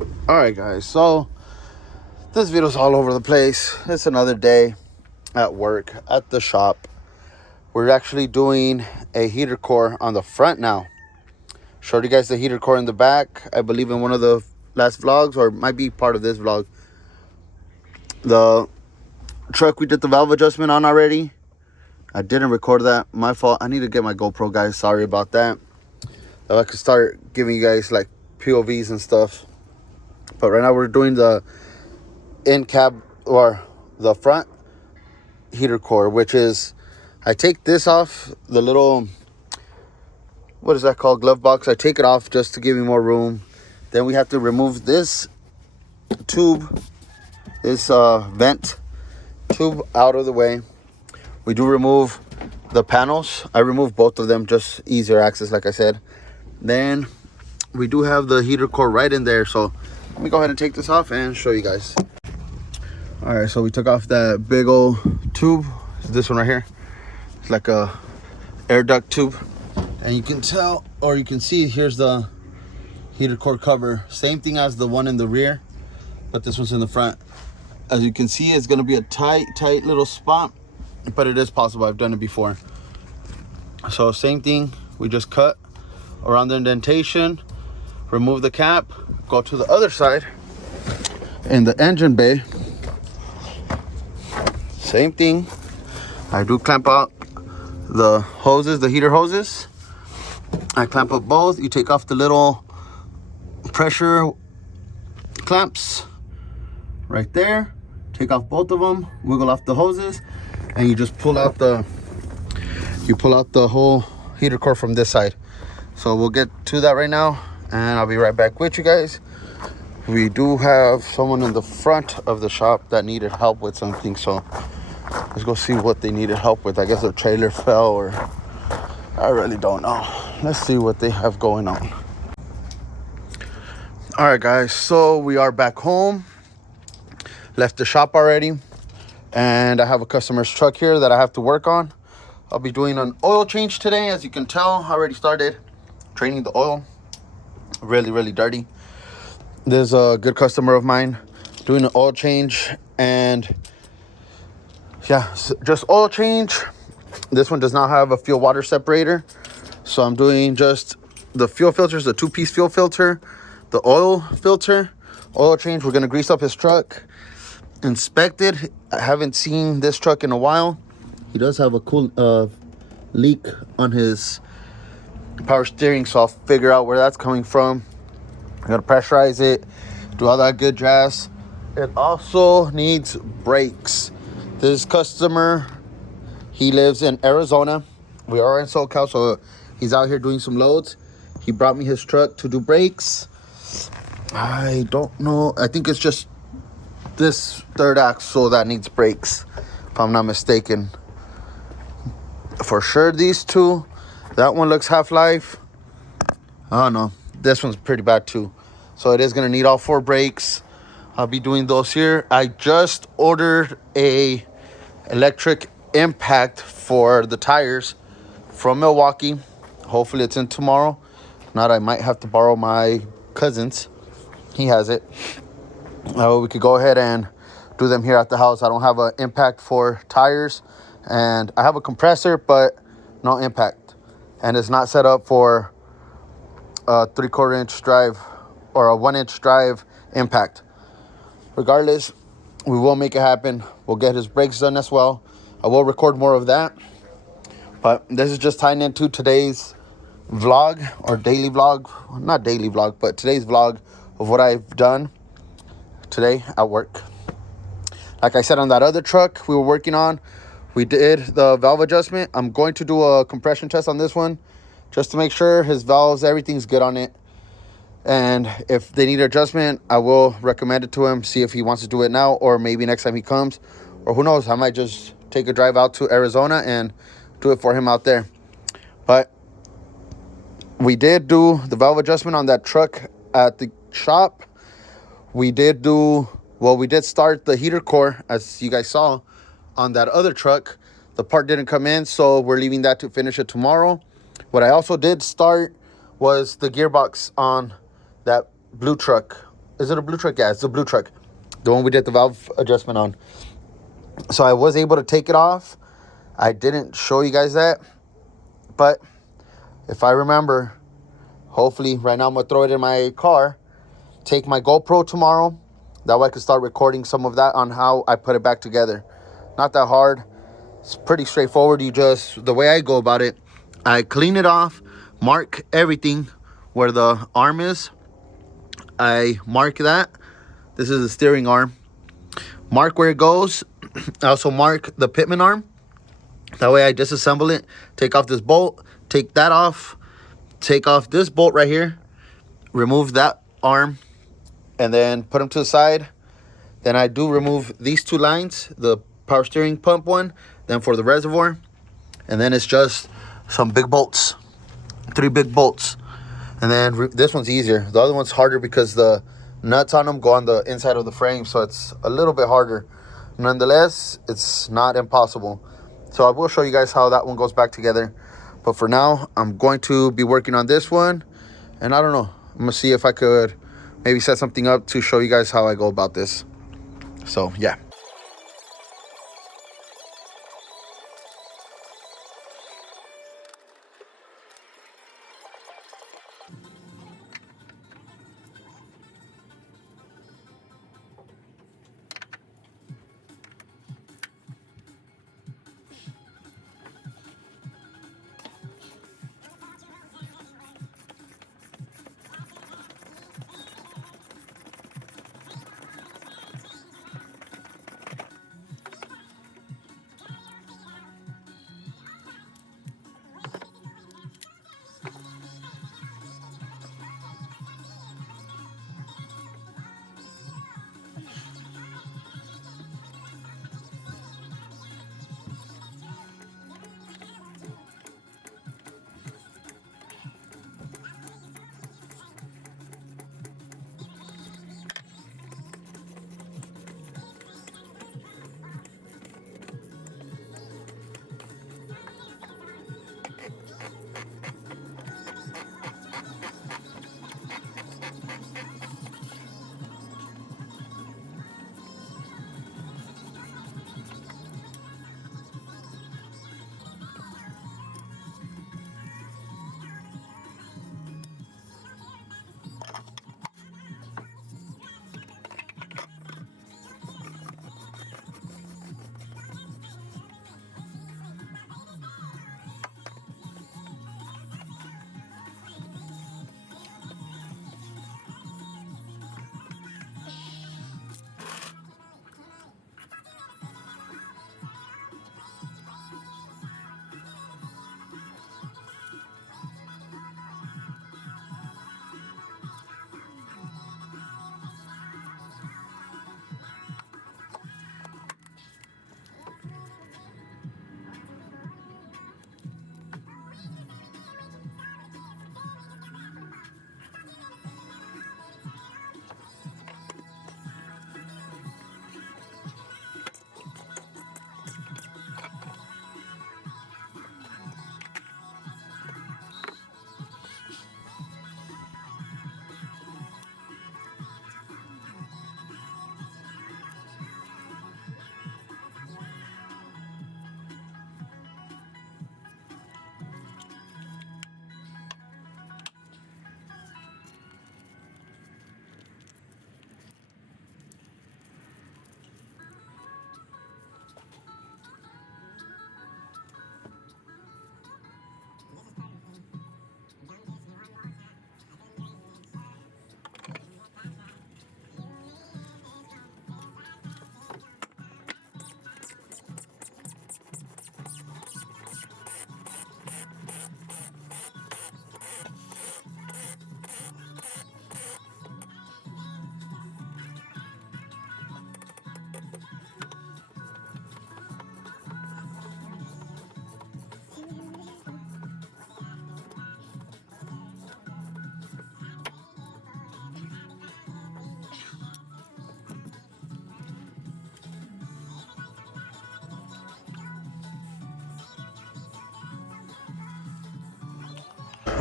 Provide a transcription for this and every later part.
Alright guys, so this video's all over the place. It's another day at work, at the shop. We're actually doing a heater core on the front now. Showed you guys the heater core in the back, I believe in one of the last vlogs, or it might be part of this vlog. The truck we did the valve adjustment on already. I didn't record that, my fault. I need to get my GoPro, guys, sorry about that. So I could start giving you guys like POVs and stuff. But right now we're doing the in cab, or the front heater core, which is, I take this off the little, what is that called, glove box. I take it off just to give me more room. Then we have to remove this tube, this vent tube out of the way. We do remove the panels. I remove both of them, just easier access, like I said. Then we do have the heater core right in there, so let me go ahead and take this off and show you guys. All right, so we took off that big old tube. This one right here. It's like a air duct tube. And you can tell, or you can see, here's the heater core cover. Same thing as the one in the rear, but this one's in the front. As you can see, it's gonna be a tight little spot, but it is possible. I've done it before. So same thing, we just cut around the indentation, remove the cap, go to the other side in the engine bay. Same thing, I do clamp out the hoses, the heater hoses. I clamp up both. You take off the little pressure clamps right there, take off both of them, wiggle off the hoses, and you just pull out the whole heater core from this side. So we'll get to that right now, and I'll be right back with you guys. We do have someone in the front of the shop that needed help with something, so let's go see what they needed help with. I guess their trailer fell, or I really don't know. Let's see what they have going on. All right, guys, so we are back home. Left the shop already, and I have a customer's truck here that I have to work on. I'll be doing an oil change today. As you can tell, I already started draining the oil. Really dirty. There's a good customer of mine doing an oil change, and yeah, just oil change. This one does not have a fuel water separator, so I'm doing just the fuel filters, the 2-piece fuel filter, the oil filter, oil change. We're gonna grease up his truck, inspect it. I haven't seen this truck in a while. He does have a cool leak on his power steering, so I'll figure out where that's coming from. I'm gonna pressurize it, do all that good jazz. It also needs brakes. This customer, he lives in Arizona. We are in SoCal, so he's out here doing some loads. He brought me his truck to do brakes. I don't know, I think it's just this third axle that needs brakes, if I'm not mistaken. For sure these two. That one looks half-life. I don't know, this one's pretty bad too. So it is gonna need all 4 brakes. I'll be doing those here. I just ordered a electric impact for the tires from Milwaukee. Hopefully it's in tomorrow. If not, I might have to borrow my cousin's. He has it. We could go ahead and do them here at the house. I don't have an impact for tires, and I have a compressor, but no impact. And it's not set up for a 3/4 inch drive or a 1-inch drive impact. Regardless, we will make it happen. We'll get his brakes done as well. I will record more of that, but this is just tying into today's vlog, or daily vlog. Not daily vlog, but today's vlog of what I've done today at work. Like I said, on that other truck we were working on, we did the valve adjustment. I'm going to do a compression test on this one just to make sure his valves, everything's good on it. And if they need adjustment, I will recommend it to him, see if he wants to do it now, or maybe next time he comes, or who knows, I might just take a drive out to Arizona and do it for him out there. But we did do the valve adjustment on that truck at the shop. We did start the heater core, as you guys saw, on that other truck. The part didn't come in, so we're leaving that to finish it tomorrow. What I also did start was the gearbox on that blue truck. Is it a blue truck? Yeah, it's the blue truck. The one we did the valve adjustment on. So I was able to take it off. I didn't show you guys that. But if I remember, hopefully right now I'm going to throw it in my car. Take my GoPro tomorrow. That way I can start recording some of that on how I put it back together. Not that hard. It's pretty straightforward. The way I go about it, I clean it off, mark everything where the arm is. I mark that. This is the steering arm. Mark where it goes. I also mark the pitman arm. That way I disassemble it, take off this bolt, take that off, take off this bolt right here, remove that arm, and then put them to the side. Then I do remove these two lines, the power steering pump one, then for the reservoir. And then it's just some big bolts, 3 big bolts. And then this one's easier. The other one's harder because the nuts on them go on the inside of the frame, so it's a little bit harder. Nonetheless, it's not impossible. So I will show you guys how that one goes back together. But for now, I'm going to be working on this one. And I don't know. I'm going to see if I could maybe set something up to show you guys how I go about this. So, yeah.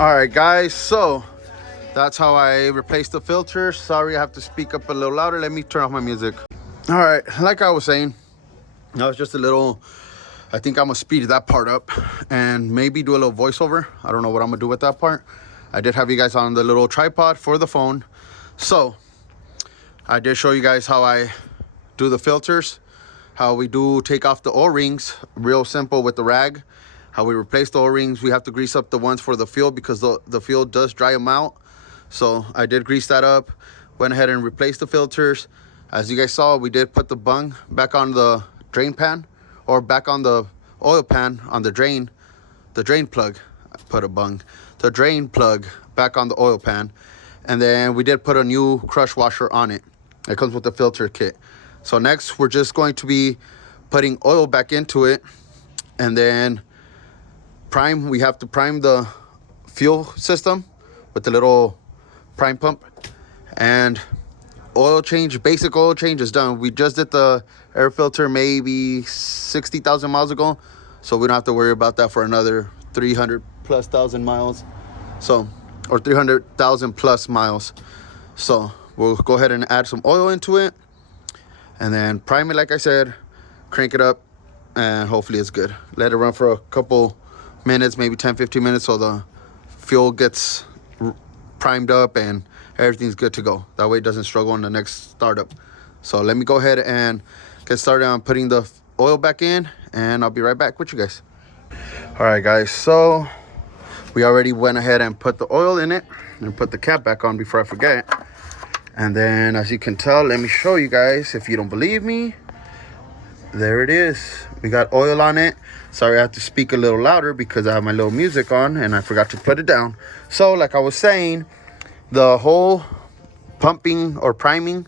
All right, guys, so That's how I replaced the filter. Sorry, I have to speak up a little louder. Let me turn off my music. All right, like I was saying, that was just a little, I think I'm gonna speed that part up and maybe do a little voiceover. I don't know what I'm gonna do with that part. I did have you guys on the little tripod for the phone. So I did show you guys how I do the filters, how we do take off the O-rings, real simple with the rag. How we replace the O-rings, we have to grease up the ones for the fuel because the fuel does dry them out. So I did grease that up, went ahead and replaced the filters. As you guys saw, we did put the bung back on the drain pan, or back on the oil pan on the drain plug. I put a bung. The drain plug back on the oil pan. And then we did put a new crush washer on it. It comes with the filter kit. So next, we're just going to be putting oil back into it. And then we have to prime the fuel system with the little prime pump. And oil change, basic oil change is done. We just did the air filter maybe 60,000 miles ago, so we don't have to worry about that for another 300,000+ miles. So, or 300,000 plus miles. So we'll go ahead and add some oil into it and then prime it like I said, crank it up, and hopefully it's good. Let it run for a couple minutes, maybe 10-15 minutes, so the fuel gets primed up and everything's good to go. That way it doesn't struggle on the next startup. So let me go ahead and get started on putting the oil back in, and I'll be right back with you guys. All right guys, so we already went ahead and put the oil in it and put the cap back on before I forget. And then as you can tell, let me show you guys if you don't believe me. There it is. We got oil on it. Sorry, I have to speak a little louder because I have my little music on and I forgot to put it down. So like I was saying, the whole pumping or priming,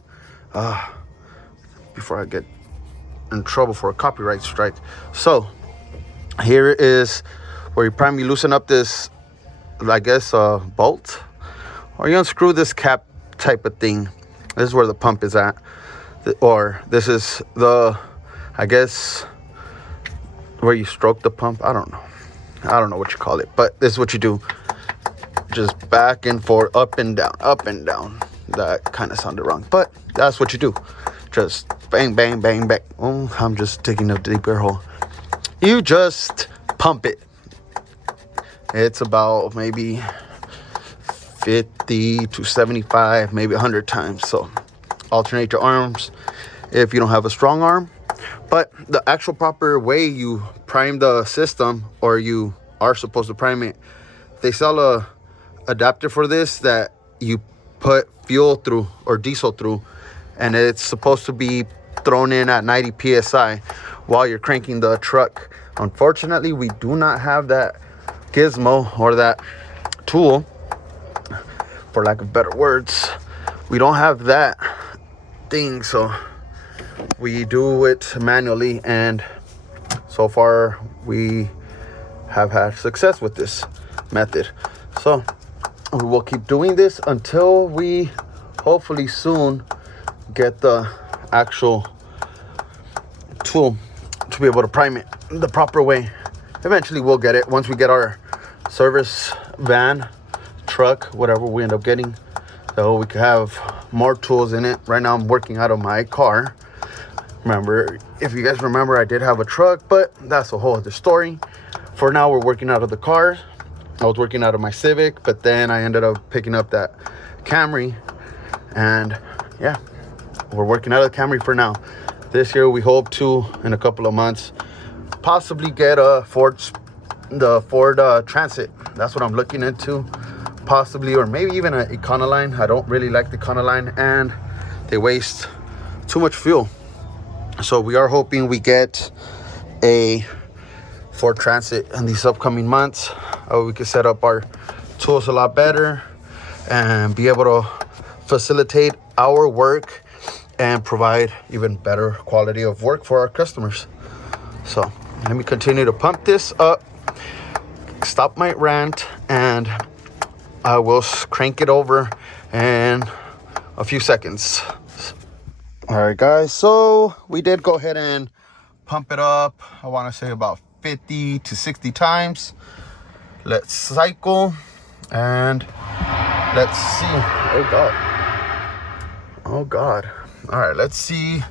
before I get in trouble for a copyright strike. So here is where you prime. You loosen up this, I guess, bolt, or you unscrew this cap type of thing. This is where the pump is at, or this is the, I guess, where you stroke the pump. I don't know what you call it, but this is what you do. Just back and forth, up and down, up and down. That kind of sounded wrong, but that's what you do. Just bang, bang, bang, bang. Oh, I'm just digging a deeper hole. You just pump it. It's about maybe 50 to 75, maybe 100 times. So alternate your arms if you don't have a strong arm. But the actual proper way you prime the system, or you are supposed to prime it, they sell a adapter for this that you put fuel through or diesel through, and it's supposed to be thrown in at 90 psi while you're cranking the truck. Unfortunately, we do not have that gizmo or that tool, for lack of better words. We don't have that thing, so we do it manually, and so far we have had success with this method. So we will keep doing this until we hopefully soon get the actual tool to be able to prime it the proper way. Eventually we'll get it once we get our service van, truck, whatever we end up getting, so we can have more tools in it. Right now I'm working out of my car. Remember, if you guys remember, I did have a truck, but that's a whole other story. For now, we're working out of the car. I was working out of my Civic, but then I ended up picking up that Camry, and yeah, we're working out of the Camry for now. This year we hope to, in a couple of months, possibly get the Ford Transit. That's what I'm looking into, possibly, or maybe even an Econoline. I don't really like the Econoline, and they waste too much fuel. So we are hoping we get a Ford Transit in these upcoming months. We can set up our tools a lot better and be able to facilitate our work and provide even better quality of work for our customers. So let me continue to pump this up, stop my rant, and I will crank it over in a few seconds. All right guys, so we did go ahead and pump it up. I want to say about 50 to 60 times. Let's cycle, and Let's see. Oh God. Oh God. All right, let's see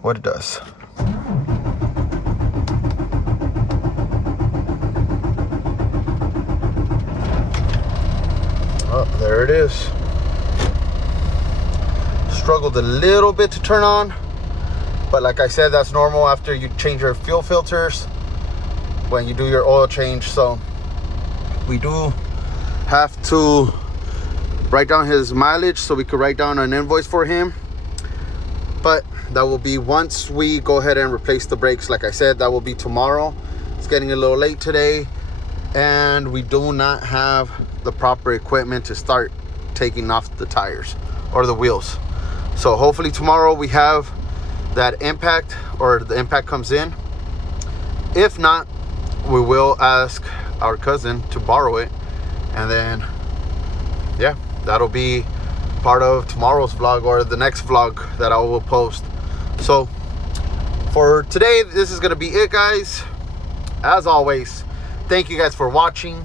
what it does. Oh, there it is. Struggled a little bit to turn on, but like I said, that's normal after you change your fuel filters when you do your oil change. So we do have to write down his mileage so we could write down an invoice for him, but that will be once we go ahead and replace the brakes. Like I said, that will be tomorrow. It's getting a little late today, and we do not have the proper equipment to start taking off the tires or the wheels. So hopefully tomorrow we have that impact, or the impact comes in. If not, we will ask our cousin to borrow it, and then yeah, that'll be part of tomorrow's vlog or the next vlog that I will post. So for today, this is gonna be it, guys. As always, thank you guys for watching.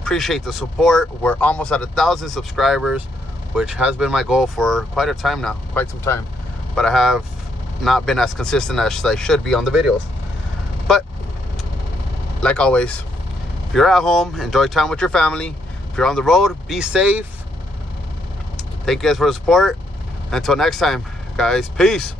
Appreciate the support. We're almost at 1,000 subscribers, which has been my goal for quite a time now, quite some time, but I have not been as consistent as I should be on the videos. But like always, if you're at home, enjoy time with your family. If you're on the road, be safe. Thank you guys for the support. Until next time, guys, peace.